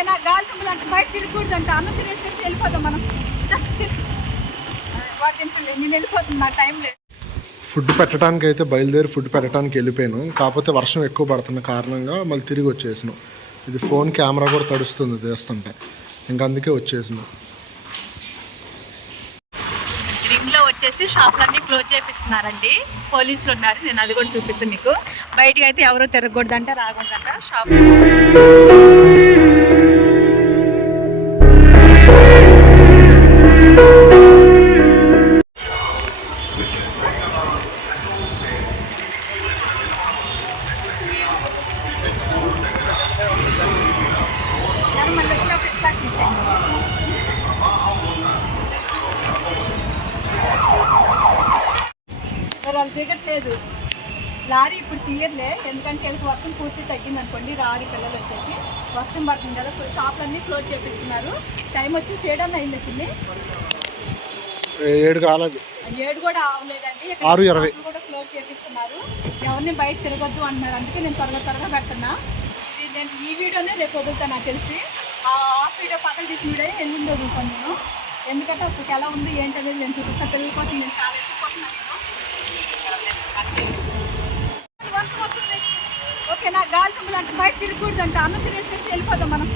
ఓకేనా గాలి తుమ్ములు అంటే బయట తిరగకూడదు అంట అన్నం తినేసి వెళ్ళిపోదాం మనం. వాడు తింటలేదు నేను వెళ్ళిపోతుంది నా టైం లేదు. ఫుడ్ పెట్టడానికి అయితే బయలుదేరి ఫుడ్ పెట్టడానికి వెళ్ళిపోయాను. కాకపోతే వర్షం ఎక్కువ పడుతున్న కారణంగా మళ్ళీ తిరిగి వచ్చేసాను. ఇది ఫోన్ కెమెరా కూడా తడుస్తుంది తీస్తుంటే ఇంక అందుకే వచ్చేసాను. వచ్చేసి షాపులన్నీ క్లోజ్ చేపిస్తున్నారండి. పోలీసులు ఉన్నారు. నేను అది కూడా చూపిస్తాను మీకు. బయటికి అయితే ఎవరో తిరగకూడదంట రాకూడదంట. షాప్ వాళ్ళు దిగట్లేదు లారీ ఇప్పుడు తీయర్లే ఎందుకంటే వీళ్ళకి వర్షం పూర్తి తగ్గింది అనుకోండి రారి పిల్లలు వచ్చేసి. వర్షం పడుతుంది? కదా షాపులన్నీ క్లోజ్ చేపిస్తున్నారు. టైం వచ్చి ఏడన్నా అయింది వచ్చింది ఏడు కాలేదు ఏడు కూడా అవలేదండి ఇక్కడ ఆరు ఇరవై. కూడా క్లోజ్ చేపిస్తున్నారు. ఎవరిని బయట తిరగొద్దు అంటున్నారు. అందుకే నేను త్వరగా త్వరగా పెడుతున్నా. ఇది నేను ఈ వీడియోనే రేపు వదులుతాను నాకు తెలిసి. ఆ ఆఫ్ వీడియో పక్కన తీసిన వీడియో ఎల్లుండి వదులుతాను నేను. ఎందుకంటే అప్పుడు ఎలా ఉంది ఏంటనేది నేను చూపిస్తాను పిల్లల కోసం నేను చాలా ఎత్తుకుంటున్నాను నేను వర్షం వస్తుంది ఓకేనా గాలి తుమ్ములు అంటే అన్నం తినేసి వెళ్ళిపోదాం మనం.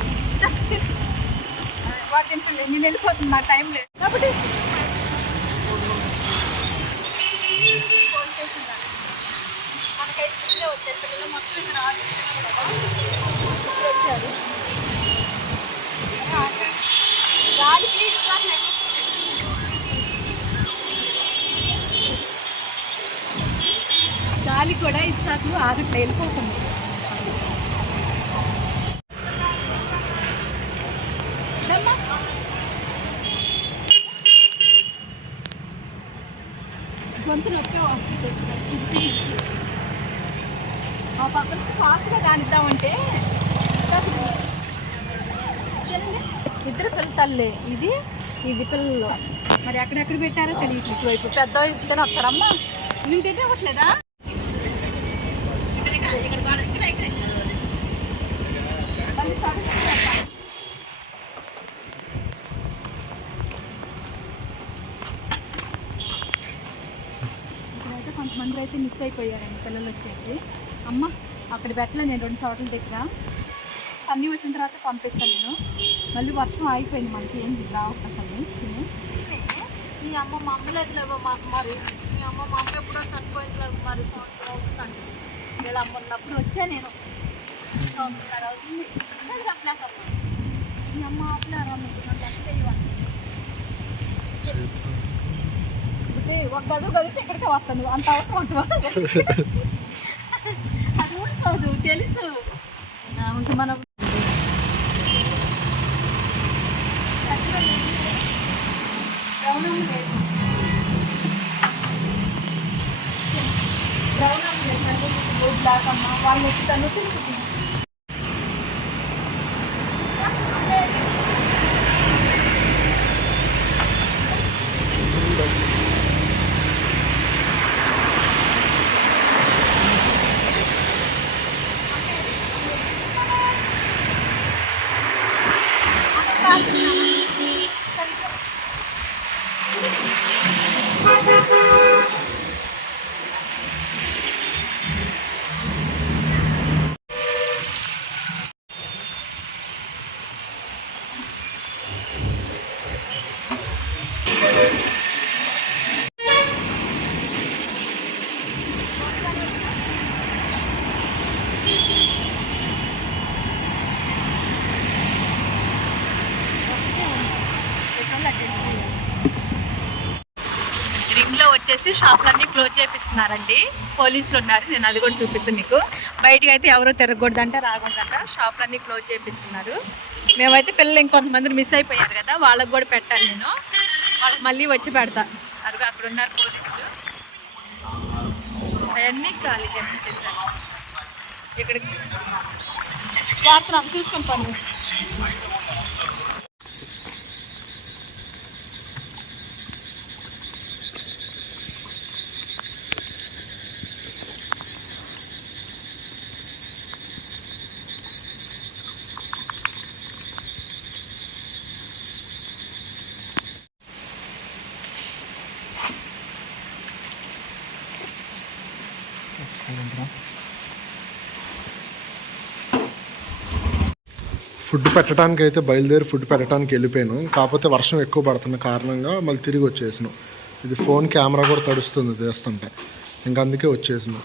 వాడు తింటలేదు నేను వెళ్ళిపోతుంది నా టైం లేదు. కాబట్టి మనకైతే వచ్చారు పిల్లలు మొత్తం ఇక్కడ వచ్చారు గాలికి గాలి కూడా ఇస్తాకు ఆగట్లే వెళ్ళిపోతుంది. గొంతు నొప్పి వస్తుంది. మా పక్కన ఫాస్ట్గా కానిద్దామంటే ఇద్దరు పిల్ల తల్లే. ఇది ఇది పిల్లలు. మరి ఎక్కడెక్కడ పెట్టారో తెలియదు ఇటువైపు. పెద్ద ఇద్దరు వస్తారమ్మా. నేను తినవట్లేదా ఇక్కడ ఇక్కడ ఇక్కడ. కొంతమంది అయితే మిస్ అయిపోయారండి పిల్లలు వచ్చేసి. అమ్మ అక్కడ పెట్టలే నేను రెండు చోట్ల దగ్గర. సన్నీ వచ్చిన తర్వాత పంపిస్తాను నేను. మళ్ళీ వర్షం ఆగిపోయింది మనకి ఏం రావు అసలు చిన్ని. మీ అమ్మ మా అమ్మలో ఎట్లేవో మాకు మరి మీ అమ్మ మా అమ్మ ఎప్పుడో చనిపోయింది మరి సంవత్సరం వీళ్ళ అమ్మ ఉన్నప్పుడు వచ్చా నేను. సంవత్సరాలు అవుతుంది. అమ్మ ఆపలేరు అమ్ముతున్నాను ఒక గదువు గదితే ఇక్కడికే వస్తాను అంత అవసరం అది ఊరుకోదు తెలుసు. మనం బ్రౌన్ లేదు బ్లాక్ అమ్మ వాళ్ళు ఎక్కుతాను తిరుగుతుంది 不要去看。లో వచ్చేసి షాప్లన్నీ క్లోజ్ చేపిస్తున్నారండి. పోలీసులు ఉన్నారు. నేను అది కూడా చూపిస్తాను మీకు. బయటకి అయితే ఎవరో తిరగకూడదంట రాకూడదంట. షాప్లన్నీ క్లోజ్ చేపిస్తున్నారు. మేమైతే పిల్లలు ఇంకొంతమంది మిస్ అయిపోయారు కదా వాళ్ళకి కూడా పెట్టాను నేను. వాళ్ళకి మళ్ళీ వచ్చి పెడతా. అరుగు అక్కడ ఉన్నారు పోలీసులు. అవన్నీ ఖాళీ చేసేసాను ఇక్కడికి జాగ్రత్త చూసుకుంటాను. ఫుడ్ పెట్టడానికి అయితే బయలుదేరి ఫుడ్ పెట్టడానికి వెళ్ళిపోయాను. కాకపోతే వర్షం ఎక్కువ పడుతున్న కారణంగా మళ్ళీ తిరిగి వచ్చేసాను. ఇది ఫోన్ కెమెరా కూడా తడుస్తుంది తీస్తుంటే ఇంకా అందుకే వచ్చేసాను.